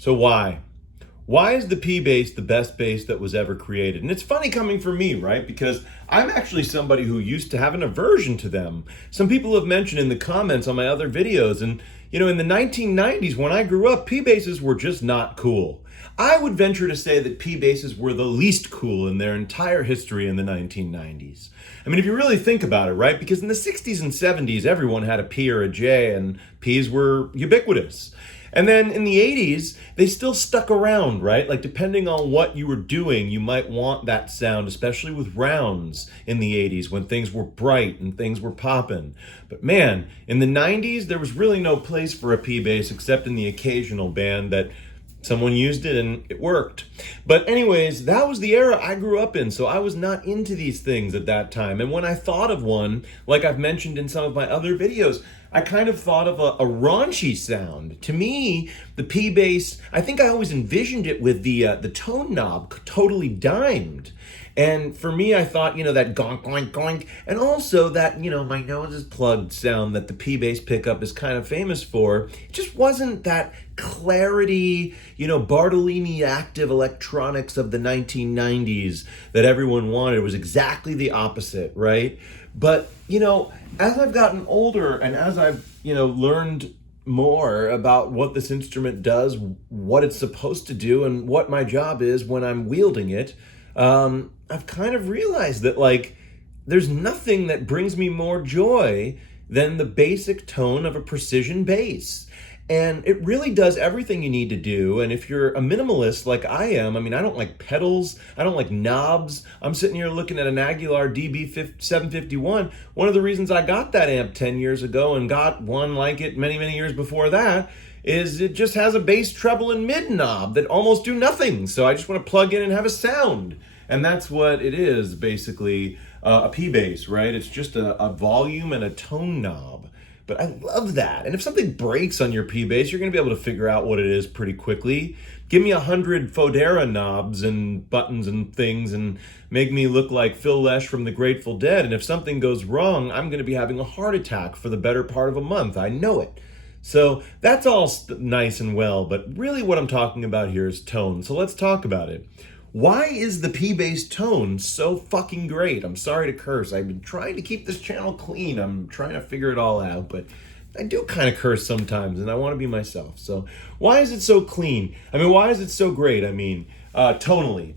So why? Why is the P bass the best bass that was ever created? And it's funny coming from me, right? Because I'm actually somebody who used to have an aversion to them. Some people have mentioned in the comments on my other videos, and in the 1990s when I grew up, P basses were just not cool. I would venture to say that P basses were the least cool in their entire history in the 1990s. I mean, if you really think about it, right? Because in the 60s and 70s, everyone had a P or a J, and Ps were ubiquitous. And then in the 80s, they still stuck around, right? Like depending on what you were doing, you might want that sound, especially with rounds in the 80s when things were bright and things were popping. But man, in the 90s, there was really no place for a P bass except in the occasional band that someone used it and it worked. But anyways, that was the era I grew up in, so I was not into these things at that time. And when I thought of one, like I've mentioned in some of my other videos, I kind of thought of a raunchy sound. To me, the P bass, I think I always envisioned it with the tone knob totally dimed. And for me, I thought, that gonk, goink, goink, and also that, my nose is plugged sound that the P bass pickup is kind of famous for. It just wasn't that clarity, Bartolini active electronics of the 1990s that everyone wanted. It was exactly the opposite, right? But, as I've gotten older and as I've, learned more about what this instrument does, what it's supposed to do, and what my job is when I'm wielding it, I've kind of realized that, there's nothing that brings me more joy than the basic tone of a precision bass. And it really does everything you need to do. And if you're a minimalist like I am, I don't like pedals, I don't like knobs. I'm sitting here looking at an Aguilar DB751. One of the reasons I got that amp 10 years ago and got one like it many, many years before that is it just has a bass, treble, and mid knob that almost do nothing. So I just want to plug in and have a sound. And that's what it is, basically, a P bass, right? It's just a volume and a tone knob. But I love that. And if something breaks on your P bass, you're going to be able to figure out what it is pretty quickly. Give me 100 Fodera knobs and buttons and things and make me look like Phil Lesh from the Grateful Dead. And if something goes wrong, I'm going to be having a heart attack for the better part of a month. I know it. So that's all nice and well, but really what I'm talking about here is tone. So let's talk about it. Why is the P bass tone so fucking great? I'm sorry to curse. I've been trying to keep this channel clean. I'm trying to figure it all out, but I do kind of curse sometimes, and I want to be myself. So why is it so clean? Why is it so great? Tonally.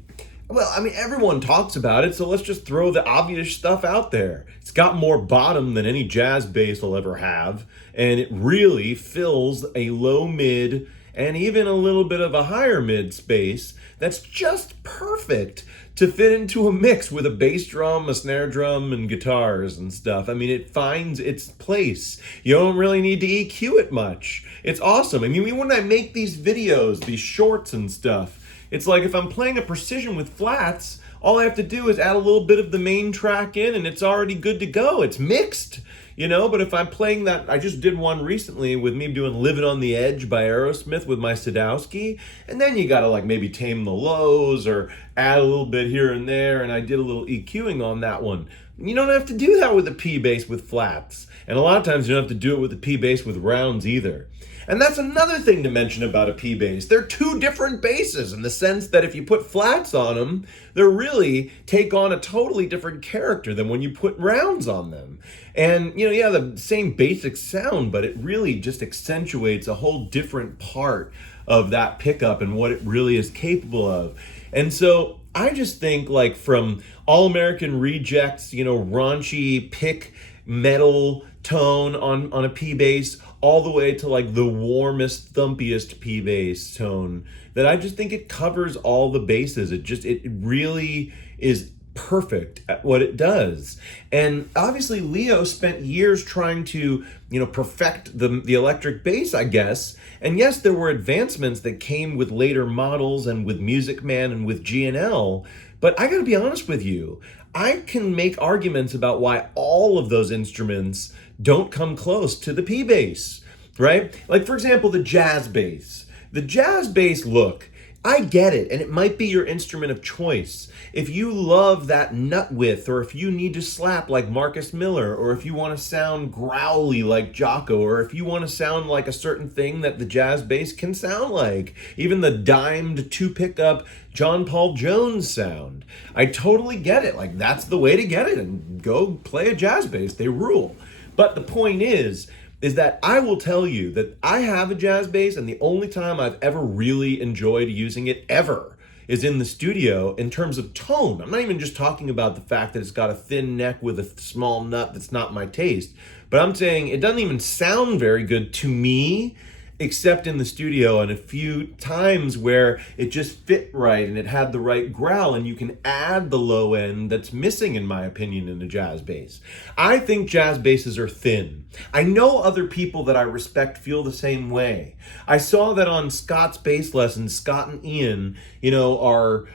Well, everyone talks about it, so let's just throw the obvious stuff out there. It's got more bottom than any jazz bass will ever have, and it really fills a low mid and even a little bit of a higher mid space that's just perfect to fit into a mix with a bass drum, a snare drum, and guitars and stuff. It finds its place. You don't really need to EQ it much. It's awesome. When I make these videos, these shorts and stuff, it's like if I'm playing a precision with flats, all I have to do is add a little bit of the main track in and it's already good to go. It's mixed. But if I'm playing that, I just did one recently with me doing Living on the Edge by Aerosmith with my Sadowski, and then you gotta maybe tame the lows or add a little bit here and there, and I did a little EQing on that one. You don't have to do that with a P bass with flats, and a lot of times you don't have to do it with a P bass with rounds either. And that's another thing to mention about a P bass. They're two different basses in the sense that if you put flats on them, they really take on a totally different character than when you put rounds on them. And, the same basic sound, but it really just accentuates a whole different part of that pickup and what it really is capable of. And so I just think from All American Rejects, raunchy pick metal tone on a P bass, all the way to the warmest, thumpiest P bass tone, that I just think it covers all the bases. It really is perfect at what it does. And obviously Leo spent years trying to, perfect the electric bass, I guess. And yes, there were advancements that came with later models and with Music Man and with G&L, but I gotta be honest with you, I can make arguments about why all of those instruments don't come close to the P bass, right? For example, the jazz bass. The jazz bass look I get it, and it might be your instrument of choice. If you love that nut width, or if you need to slap like Marcus Miller, or if you want to sound growly like Jocko, or if you want to sound like a certain thing that the jazz bass can sound like, even the dimed two pickup John Paul Jones sound. I totally get it. Like, that's the way to get it, and go play a jazz bass. They rule. But the point is that I will tell you that I have a jazz bass, and the only time I've ever really enjoyed using it ever is in the studio in terms of tone. I'm not even just talking about the fact that it's got a thin neck with a small nut that's not my taste, but I'm saying it doesn't even sound very good to me, except in the studio, and a few times where it just fit right and it had the right growl, and you can add the low end that's missing, in my opinion, in a jazz bass. I think jazz basses are thin. I know other people that I respect feel the same way. I saw that on Scott's bass lessons. Scott and Ian, are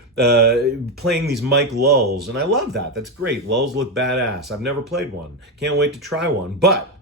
playing these mic lulls, and I love that. That's great. Lulls look badass. I've never played one. Can't wait to try one. But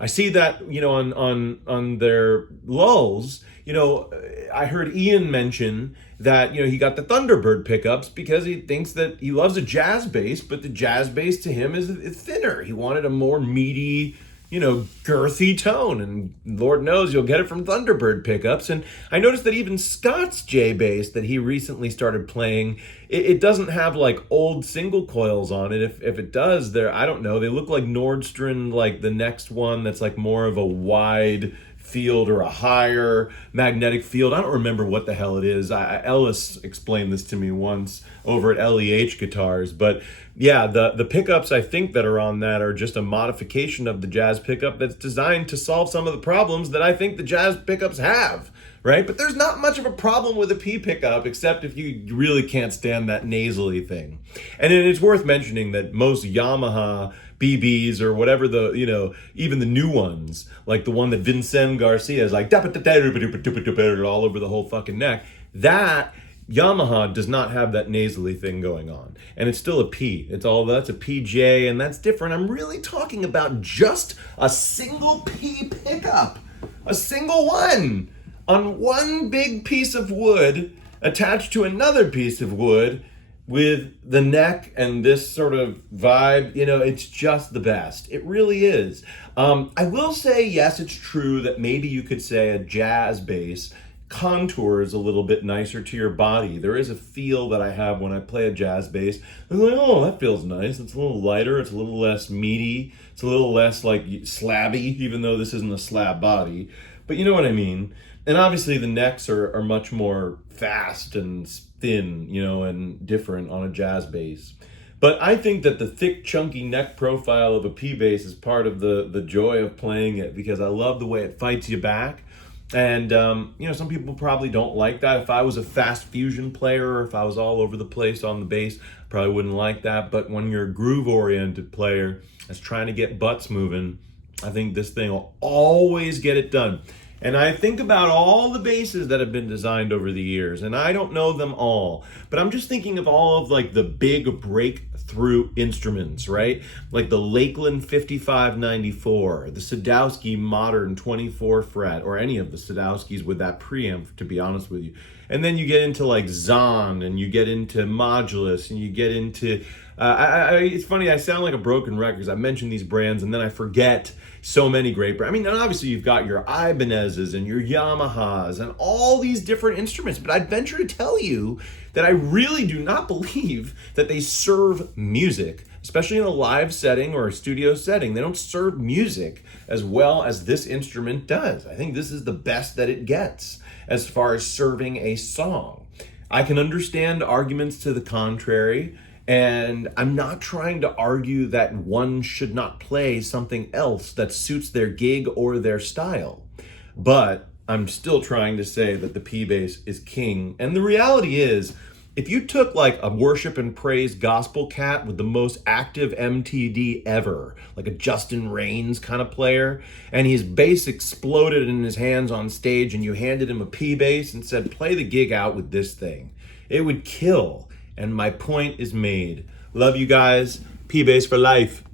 I see that, on their lulls, I heard Ian mention that, he got the Thunderbird pickups because he thinks that he loves a jazz bass, but the jazz bass to him is thinner. He wanted a more meaty, girthy tone, and Lord knows you'll get it from Thunderbird pickups. And I noticed that even Scott's J bass that he recently started playing, it doesn't have like old single coils on it. If it does, I don't know, they look like Nordstrand, like the next one that's like more of a wide field or a higher magnetic field. I don't remember what the hell it is. Ellis explained this to me once over at LEH Guitars, but yeah, the pickups I think that are on that are just a modification of the jazz pickup that's designed to solve some of the problems that I think the jazz pickups have, right? But there's not much of a problem with a P pickup, except if you really can't stand that nasally thing. And it's worth mentioning that most Yamaha BBs or whatever even the new ones, like the one that Vincent Garcia is like all over the whole fucking neck, that Yamaha does not have that nasally thing going on. And it's still a P. That's a PJ, and that's different. I'm really talking about just a single P pickup. A single one on one big piece of wood attached to another piece of wood with the neck and this sort of vibe. It's just the best. It really is. I will say, yes, it's true that maybe you could say a jazz bass contours a little bit nicer to your body. There is a feel that I have when I play a jazz bass. I'm like, oh, that feels nice. It's a little lighter. It's a little less meaty. It's a little less like slabby, even though this isn't a slab body. But you know what I mean. And obviously the necks are much more fast and thin, and different on a jazz bass. But I think that the thick, chunky neck profile of a P bass is part of the joy of playing it, because I love the way it fights you back. And, some people probably don't like that. If I was a fast fusion player, or if I was all over the place on the bass, probably wouldn't like that. But when you're a groove-oriented player that's trying to get butts moving, I think this thing will always get it done. And I think about all the basses that have been designed over the years, and I don't know them all, but I'm just thinking of all of like the big breakthrough instruments, right? Like the Lakeland 5594, the Sadowski Modern 24 fret, or any of the Sadowskis with that preamp, to be honest with you. And then you get into like Zahn, and you get into Modulus, and you get into it's funny, I sound like a broken record because I mention these brands and then I forget so many great brands. I mean, obviously you've got your Ibanez's and your Yamahas and all these different instruments, but I'd venture to tell you that I really do not believe that they serve music, especially in a live setting or a studio setting. They don't serve music as well as this instrument does. I think this is the best that it gets as far as serving a song. I can understand arguments to the contrary, and I'm not trying to argue that one should not play something else that suits their gig or their style. But I'm still trying to say that the P bass is king. And the reality is, if you took like a worship and praise gospel cat with the most active MTD ever, like a Justin Raines kind of player, and his bass exploded in his hands on stage, and you handed him a P bass and said, play the gig out with this thing, it would kill. And my point is made. Love you guys. P bass for life.